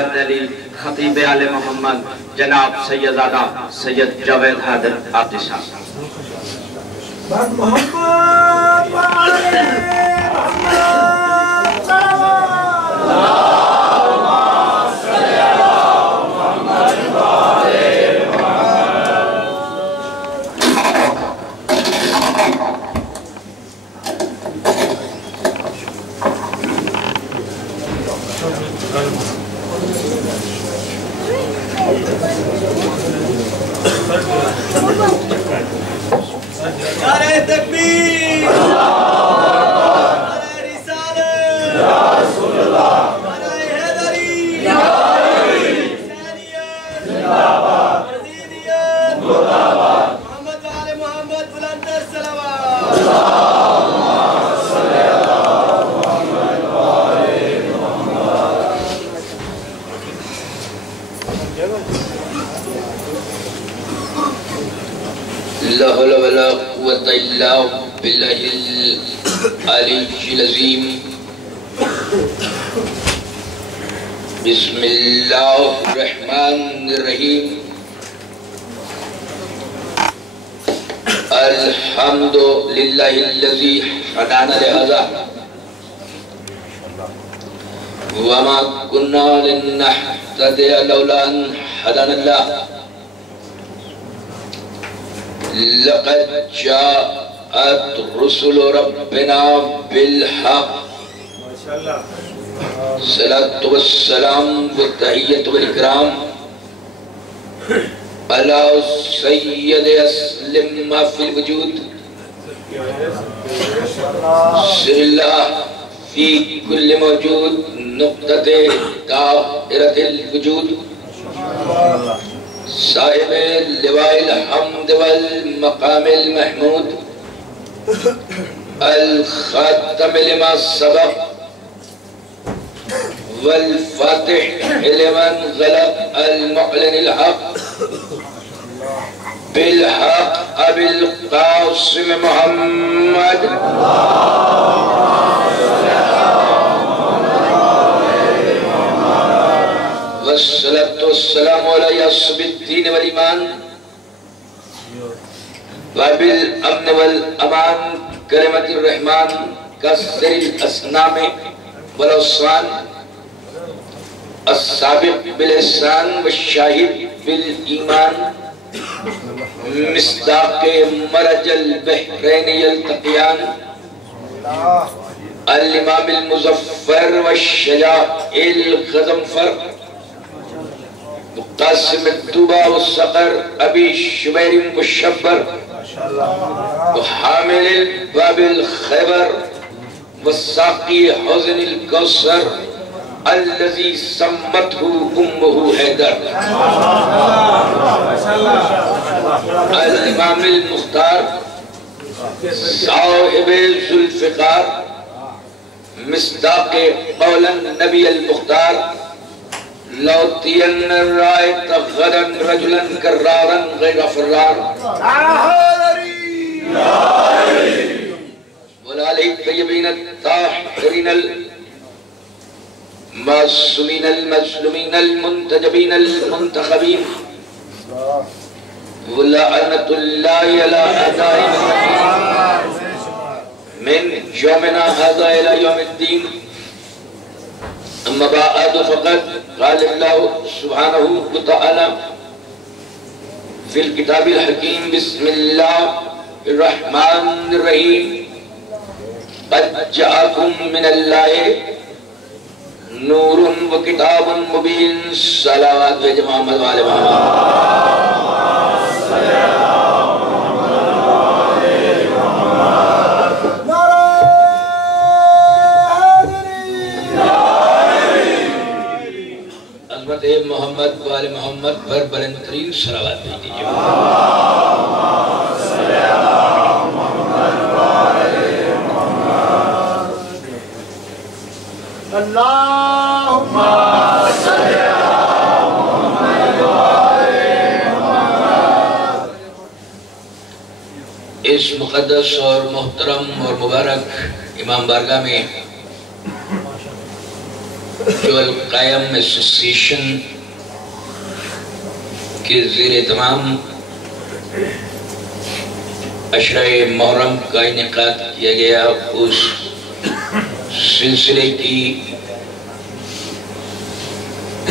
ابن علی خطیب آل محمد جناب سیدزادہ سید جاوید حیدر آبدی صاحب محمد وعلى محمد صلوات نعرہ تکبیر نعرہ رسالت یا رسول اللہ نعرہ حیدری یا حسینیت زندہ باد یزیدیت مردہ باد محمد وعلی محمد بلندر صلوات اللہم صلی علی محمد وعلی محمد لا حول ولا قوة إلا بالله العلي العظيم بسم الله الرحمن الرحيم الحمد لله الذي هدانا لهذا وما كنا لنهتدي لولا أن هدانا الله لقد جاءت رسل ربنا بالحق صلاة والسلام والتحية والإكرام على سيد أسلم ما في الوجود سر الله في كل موجود نقطة دائرة الوجود صاحب لواء الحمد والمقام المحمود الخاتم لما سبق والفاتح لمن غلق المعلن الحق بالحق أبي القاسم محمد والصلاة والسلام على يصب الدين والإيمان وبالأمن والأمان كلمة الرحمن كسر الأسنام والأصوان السابق بالإحسان والشاهد بالإيمان مصداق مرج البحرين يلتقيان الإمام المظفر والشجاع الغضنفر قاسم الدوبا والصقر أبي شبير والشبر وحامل الباب الخبر والساقي حزن الكوثر الذي سمته أمه حيدر الإمام المختار صاحب ذوالفقار مصداق قول النبي المختار لأعطين الراية غدا رجلا كرارا غير فرار والآله الطيبين الطاهرين المعصومين المظلومين المنتجبين المنتخبين ولعنة الله على أعدائنا من يومنا هذا إلى يوم الدين. أما بعد فقد قال الله سبحانه وتعالى في الكتاب الحكيم بسم الله الرحمن الرحيم قد جاءكم من الله نور وكتاب مبين صلوات محمد وعلى محمد محمد وآل محمد پر بلند ترین صلوات دیجئے. اللہم صلی علی محمد وآل محمد. اس مقدس اور محترم اور مبارک امام بارگاہ میں جو القائم ایسوسیشن کے زیر اہتمام عشرہ محرم کا انعقاد کیا گیا، اس سلسلے کی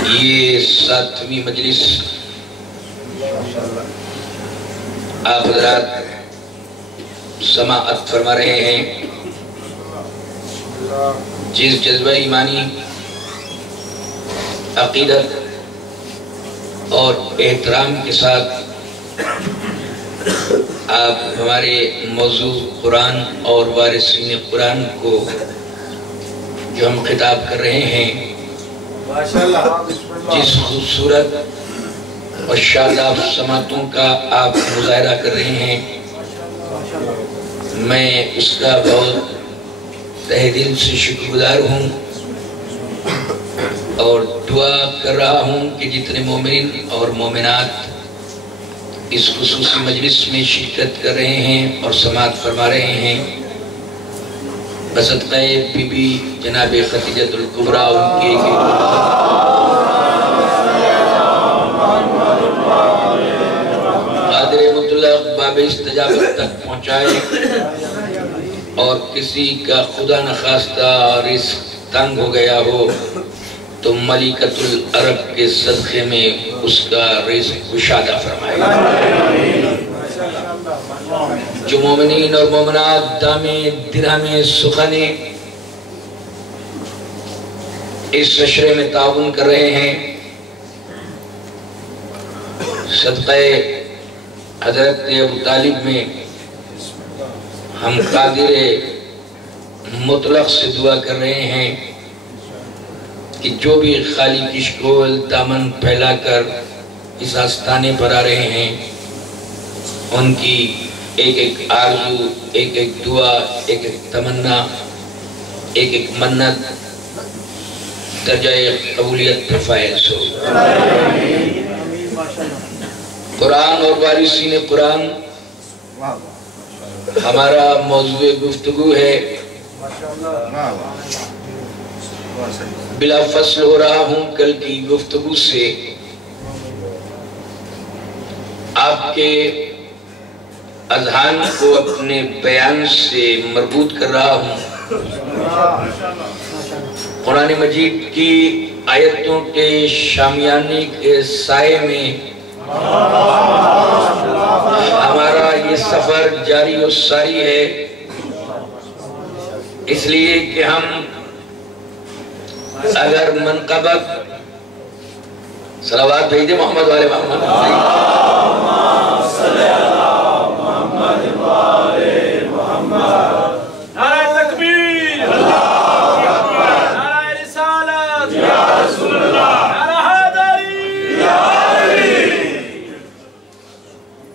یہ 7ویں مجلس آپ حضرات سماعت فرما رہے ہیں۔ جس جذبہ ایمانی، عقیدت اور احترام کے ساتھ آپ ہمارے موضوع قرآن اور وارثین قرآن کو جو ہم خطاب کر رہے ہیں، جس خوبصورت اور شاداب سماعتوں کا آپ مظاہرہ کر رہے ہیں، میں اس کا بہت تہ دل سے شکر گزار ہوں اور دعا کر رہا ہوں کہ جتنے مومنین اور مومنات اس خصوصی مجلس میں شرکت کر رہے ہیں اور سماعت فرما رہے ہیں، بصدقہ بی بی جناب خدیجۃ الکبریٰ ان کے قادر مطلق باب استجابت تک پہنچائے، اور کسی کا خدا نخواستہ رزق تنگ ہو گیا ہو تو ملکۃ العرب کے صدقے میں اس کا رزق گشادہ فرمائے۔ جو مومنین اور مومنات دامے درہمے سخنے اس عشرے میں تعاون کر رہے ہیں، صدقہ حضرت ابو طالب میں ہم قادر مطلق سے دعا کر رہے ہیں کہ جو بھی خالی کشکول دامن پھیلا کر اس آستانے پر آ رہے ہیں، ان کی ایک ایک آرزو، ایک ایک دعا، ایک ایک تمنا، ایک ایک منت درجہ قبولیت پر فائز ہو۔ قرآن اور وارثین قرآن ہمارا موضوع گفتگو ہے۔ بلا فصل ہو رہا ہوں کل کی گفتگو سے، آپ کے اذہان کو اپنے بیان سے مربوط کر رہا ہوں۔ قرآن مجید کی آیتوں کے شامیانے کے سائے میں ہمارا یہ سفر جاری و ساری ہے، اس لیے کہ ہم اگر منقبت صلوات بھیج دے محمد والے محمد، نعرہ تکبیر، نعرہ رسالت، نعرہ حیدری۔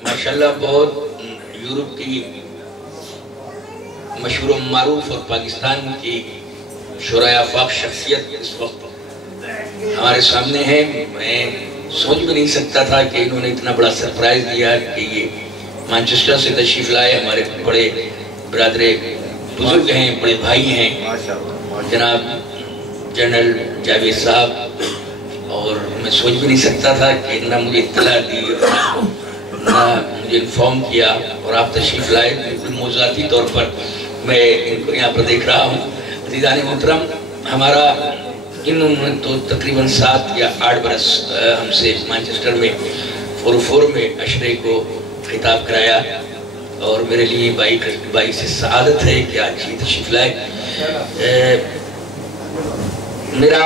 ماشاءاللہ بہت یورپ کی مشہور و معروف اور پاکستان کی شورائے آفاق شخصیت اس وقت ہمارے سامنے ہے۔ میں سوچ بھی نہیں سکتا تھا کہ انہوں نے اتنا بڑا سرپرائز دیا کہ یہ مانچسٹر سے تشریف لائے۔ ہمارے بڑے برادر بزرگ ہیں، بڑے بھائی ہیں، جناب جنرل جاوید صاحب، اور میں سوچ بھی نہیں سکتا تھا کہ نہ مجھے اطلاع دی، نہ مجھے انفارم کیا، اور آپ تشریف لائے۔ بالکل موضوعاتی طور پر میں ان کو یہاں پر دیکھ رہا ہوں۔ عزیزان محترم، ہمارا انہوں نے تو تقریباً 7 یا 8 برس ہم سے مانچسٹر میں 404 میں عشرے کو خطاب کرایا، اور میرے لیے بائی سے سعادت ہے کہ آج یہ تشریف لائے۔ میرا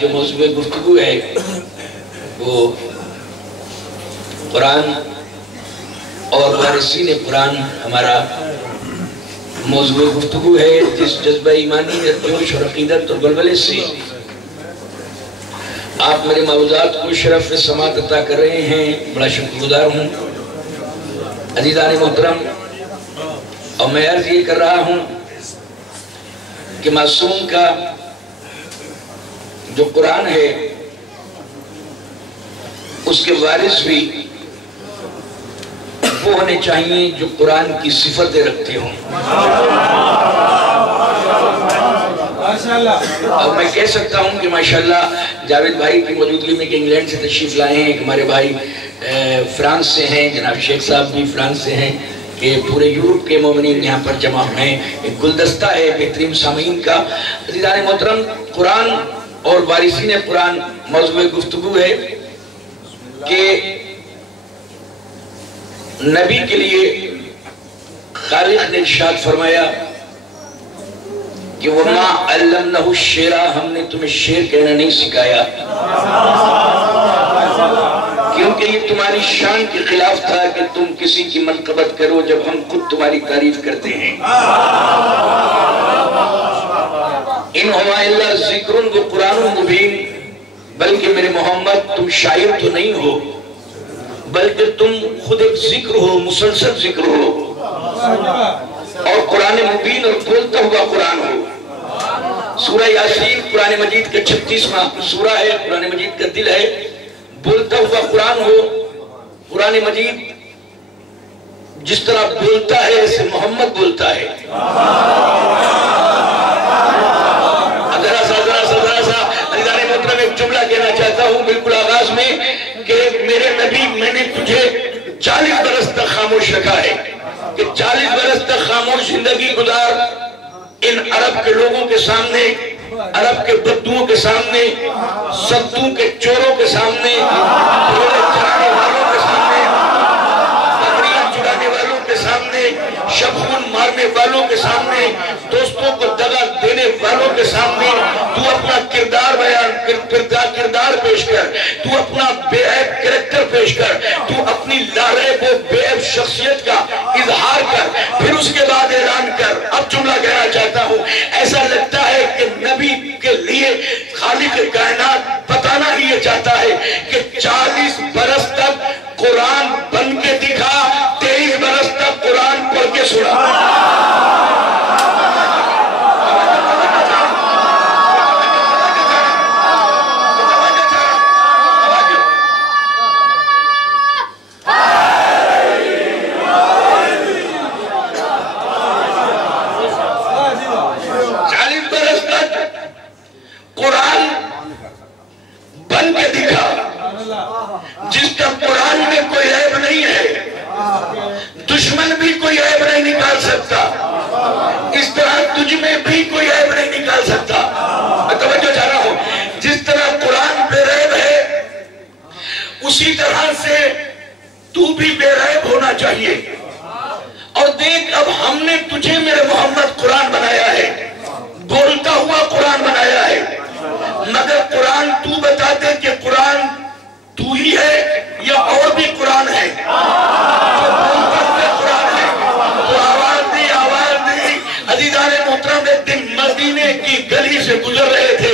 جو موضوع گفتگو ہے وہ قرآن اور وارثین قرآن ہمارا موضوع گفتگو ہے، جس جذبہ ایمانی، جوش اور عقیدت اور بلبلے سے آپ میرے موضوعات کو شرف سماعت عطا کر رہے ہیں، بڑا شکر گزار ہوں۔ عزیزان محترم، اور میں عرض یہ کر رہا ہوں کہ معصوم کا جو قرآن ہے اس کے وارث بھی وہ ہونے چاہیے جو قرآن کی صفتیں رکھتے ہوں۔ اور میں کہہ سکتا ہوں کہ ماشاءاللہ جاوید بھائی کی موجودگی میں کہ انگلینڈ سے تشریف لائے ہیں، ایک ہمارے بھائی فرانس سے ہیں، جناب شیخ صاحب بھی فرانس سے ہیں، کہ پورے یورپ کے مومنین یہاں پر جمع ہوئے ہیں، ایک گلدستہ ہے بہترین سامعین کا۔ عزیزان محترم، قرآن اور وارثین قرآن موضوع گفتگو ہے کہ نبی کے لیے خالق نے ارشاد فرمایا کہ وَمَا عَلَّمْنَهُ الشِّعْرَ، ہم نے تمہیں شعر کہنا نہیں سکھایا، کیونکہ یہ تمہاری شان کے خلاف تھا کہ تم کسی کی منقبت کرو جب ہم خود تمہاری تعریف کرتے ہیں۔ اِنْ هُوَ إِلَّا ذِكْرٌ وَقُرْآنٌ مُبِينٌ، بلکہ میرے محمد تم شاعر تو نہیں ہو، بلکہ تم خود ایک ذکر ہو، مسلسل ذکر ہو، اور قرآن مبین اور بولتا ہوا قرآن ہو۔ سورہ یاسین قرآن مجید کا 36واں سورہ ہے، قرآن مجید کا دل ہے، بولتا ہوا قرآن ہو۔ قرآن مجید جس طرح بولتا ہے ایسے محمد بولتا ہے۔ ذرا سا عزیزان محترم ایک جملہ کہنا چاہتا ہوں بالکل آغاز میں کہ میرے نبی، میں نے تجھے 40 برس تک خاموش رکھا ہے کہ 40 برس تک خاموش زندگی گزار، ان عرب کے لوگوں کے سامنے، عرب کے بدوؤں کے سامنے، ستوں کے چوروں کے سامنے، گھوڑے چرانے والوں کے سامنے، بکریاں چرانے والوں کے سامنے، شبخون مارنے والوں کے سامنے، دوستوں کو دغا دینے والوں کے سامنے تو اپنا کردار کردار پیش کر، تو اپنا بے عیب کریکٹر پیش کر، تو اپنی لاریب و بے عیب شخصیت کا اظہار کر، پھر اس کے بعد اعلان کر۔ اب جملہ کہنا چاہتا ہوں، ایسا لگتا ہے کہ نبی کے لیے خالق کائنات بتانا ہی یہ چاہتا ہے کہ 40 برس تک قرآن بن کے دکھا، 23 برس تک قرآن پڑھ کے سنا۔ جس کا قرآن میں کوئی عیب نہیں ہے، دشمن بھی کوئی عیب نہیں نکال سکتا، اس طرح تجھ میں بھی کوئی عیب نہیں نکال سکتا۔ میں توجہ چاہ رہا ہوں، جس طرح قرآن بے عیب ہے اسی طرح سے تو بھی بے عیب ہونا چاہیے۔ اور دیکھ، اب ہم نے تجھے میرے محمد قرآن بنایا ہے، بولتا ہوا قرآن بنایا ہے، مگر قرآن تو بتا دے کہ قرآن تو ہی ہے یا اور بھی قرآن ہے؟ جو بولتا ہوا قرآن ہے، تو آواز دی۔ عزیزان محترم، ایک دن مدینے کی گلی سے گزر رہے تھے،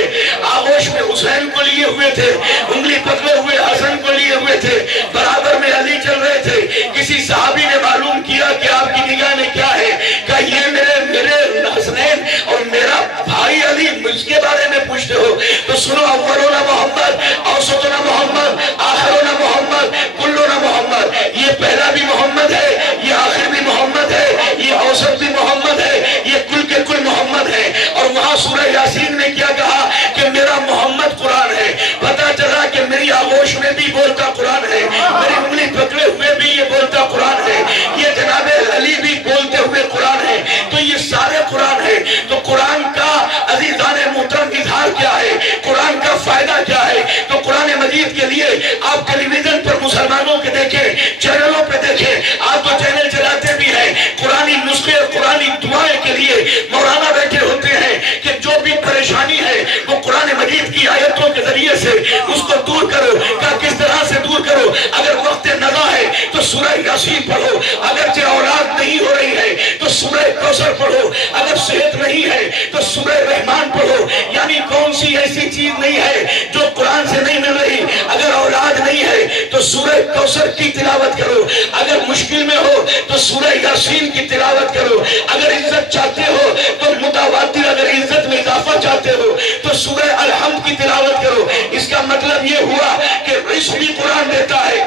آغوش میں حسین کو لیے ہوئے تھے، انگلی پکڑے ہوئے حسن کو لیے ہوئے تھے، برابر میں علی چل رہے تھے۔ کسی صحابی نے معلوم کیا کہ آپ کی نگاہ میں کیا ہے، کہ یہ میرے حسنین اور میرا بھائی علی، مجھ کے بارے میں پوچھتے ہو تو سنو، اولونا محمد، اوسطنا محمد، آخرونا محمد، کلونا محمد۔ یہ پہلا بھی محمد ہے، یہ آخر بھی محمد ہے، یہ اوسط بھی محمد ہے، یہ کل کے کل محمد ہے۔ اور وہاں سورہ یاسین میں کیا کہا کہ میرا محمد قرآن ہے۔ پتا چلا کہ میری آغوش میں بھی بولتا قرآن ہے، میری انگلی پکڑے ہوئے بھی یہ بولتا قرآن ہے، یہ جناب علی بھی بولتے ہوئے قرآن ہے، تو یہ سارے قرآن ہے۔ تو قرآن کا عزیزان محترم اظہار کیا ہے، قرآن کا فائدہ کیا ہے؟ تو قرآن مجید کے لیے آپ ٹیلی ویژن پر مسلمانوں کے دیکھیں، چینلوں پہ دیکھیں، آپ تو چینل چلاتے بھی ہیں، قرآنی نسخے اور قرآنی دعائیں کے لیے مولانا بیٹھے ہوتے ہیں کہ جو بھی پریشانی ہے وہ قرآن مجید کی آیتوں کے ذریعے سے اس کو دور کرو۔ کس طرح سے دور کرو؟ اگر وقت نزا ہے تو سورہ یاسین پڑھو، اگرچہ اولاد نہیں ہو رہی ہے تو سورہ کوثر پڑھو، اگر صحت نہیں ہے تو سورہ رحمان پڑھو۔ یعنی کون سی ایسی چیز نہیں ہے جو قرآن سے نہیں مل رہی؟ اگر اولاد نہیں ہے تو سورہ کوثر کی تلاوت کرو، اگر مشکل میں ہو تو سورہ یاسین کی تلاوت کرو، اگر عزت چاہتے ہو تو متواتر، اگر عزت میں اضافہ چاہتے ہو تو سورہ الحمد کی تلاوت کرو۔ اس کا مطلب یہ ہوا کہ رزق بھی قرآن دیتا ہے،